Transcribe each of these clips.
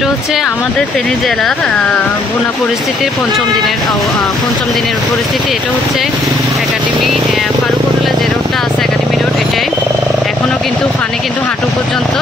এটা হচ্ছে আমাদের ফেনী জেলার বন্যা পরিস্থিতির পঞ্চম দিনের পরিস্থিতি। এটা হচ্ছে একাডেমি ফারুক হোটেলে যে রোডটা আছে একাডেমি রোড, এটাই এখনও কিন্তু পানি কিন্তু হাঁটু পর্যন্ত।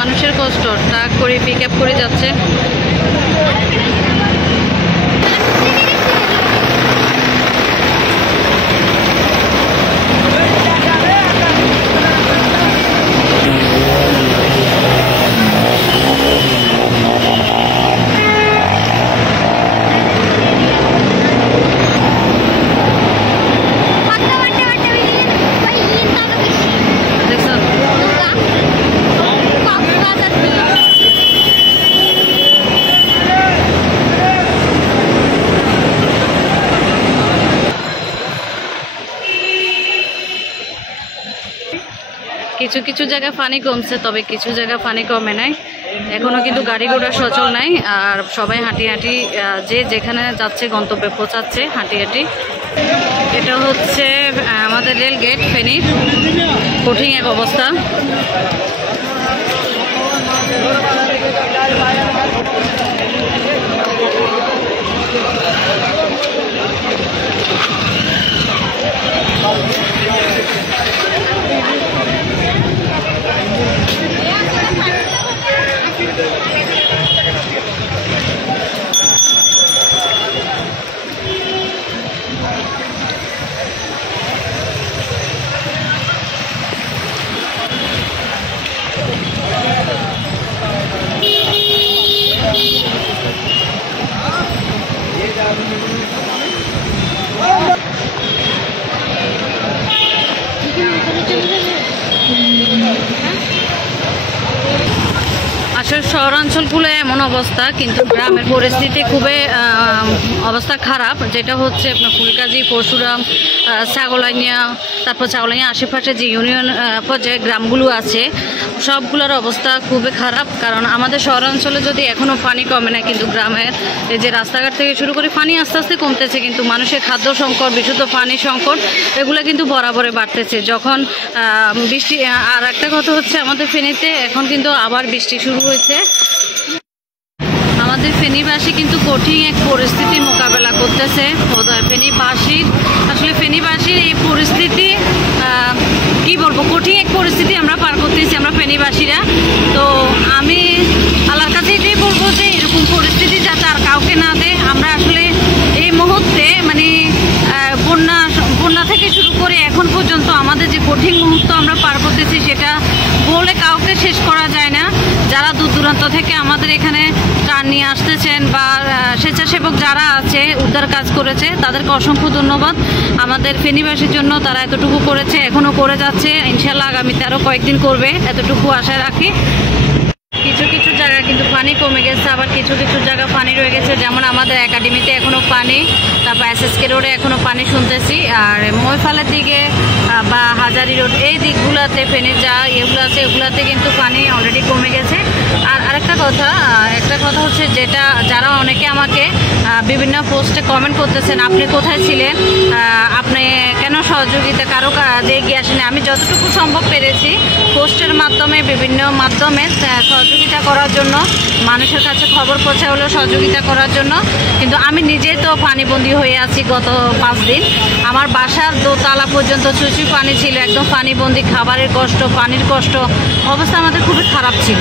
মানুষের কষ্ট ট্রাক করে পিক আপ করে যাচ্ছে। কিছু কিছু জায়গায় পানি কমছে, তবে কিছু জায়গায় পানি কমে নাই। এখনো কিন্তু গাড়ি ঘোড়া সচল নাই, আর সবাই হাঁটি হাঁটি যে যেখানে যাচ্ছে গন্তব্যে পৌঁছাচ্ছে হাঁটি হাঁটি। এটা হচ্ছে আমাদের রেল গেট ফেনীর, কঠিন এক অবস্থা। আসলে শহরাঞ্চলগুলো এমন অবস্থা, কিন্তু গ্রামের পরিস্থিতি খুবই অবস্থা খারাপ। যেটা হচ্ছে আপনার ফুলকাজি, পরশুরাম, ছাগলাইনিয়া, তারপর ছাগলাইনিয়া আশেপাশে যে ইউনিয়ন পর্যায়ে গ্রামগুলো আছে সবগুলোর অবস্থা খুবই খারাপ। কারণ আমাদের শহরাঞ্চলে যদি এখনও পানি কমে না, কিন্তু গ্রামের এই যে রাস্তাঘাট থেকে শুরু করে পানি আস্তে আস্তে কমতেছে, কিন্তু মানুষের খাদ্য সংকট, বিশুদ্ধ পানি সংকট এগুলো কিন্তু বরাবরে বাড়তেছে যখন বৃষ্টি। আর একটা কথা হচ্ছে আমাদের ফেনীতে এখন কিন্তু আবার বৃষ্টি শুরু হয়েছে। আমাদের ফেনীবাসী কিন্তু কঠিন এক পরিস্থিতির মোকাবেলা করতেছে। ফেনীবাসীর এই পরিস্থিতি কি বলবো, কঠিন এক পরিস্থিতি আমরা পার করতেছি আমরা ফেনীবাসীরা। তো আমি আল্লাহর কাছে এটাই বলবো যে এরকম পরিস্থিতি যাতে আর কাউকে না দেয়। আমরা আসলে এই মুহূর্তে মানে বন্যা থেকে শুরু করে এখন পর্যন্ত আমাদের যে কঠিন মুহূর্ত আমরা পার করতেছি সেটা বলে কাউকে শেষ করা যায় না। যারা দূর দূরান্ত থেকে আমাদের এখানে ত্রাণ নিয়ে আসতেছেন বা স্বেচ্ছাসেবক যারা আছে উদ্ধার কাজ করেছে, তাদেরকে অসংখ্য ধন্যবাদ। আমাদের ফেনীবাসীর জন্য তারা এতটুকু করেছে, এখনও করে যাচ্ছে, ইনশাল্লাহ আগামীতে আরও কয়েকদিন করবে, এতটুকু আশা রাখি। কিছু কিছু জায়গায় কিন্তু পানি কমে গেছে, আবার কিছু কিছু জায়গায় পানি রয়ে গেছে। যেমন আমাদের একাডেমিতে এখনও পানি, তারপর SSK রোডে এখনও পানি শুনতেছি, আর ময়ফালের দিকে বা হাজারি রোড এই দিকগুলোতে ফেনীর যা এগুলো আছে এগুলোতে কিন্তু পানি অলরেডি কমে গেছে। আর একটা কথা হচ্ছে যেটা যারা অনেকে আমাকে বিভিন্ন পোস্টে কমেন্ট করতেছেন, আপনি কোথায় ছিলেন, আপনি কেন সহযোগিতা কারো দিয়ে আসেনি। আমি যতটুকু সম্ভব পেরেছি পোস্টের মাধ্যমে বিভিন্ন মাধ্যমে সহযোগিতা করার জন্য, মানুষের কাছে খবর পৌঁছায় হলেও সহযোগিতা করার জন্য। কিন্তু আমি নিজে তো পানিবন্দী হয়ে আছি গত 5 দিন। আমার বাসার দোতলা পর্যন্ত চুচু পানি ছিল, একদম পানিবন্দী, খাবারের কষ্ট, পানির কষ্ট, অবস্থা আমাদের খুবই খারাপ ছিল।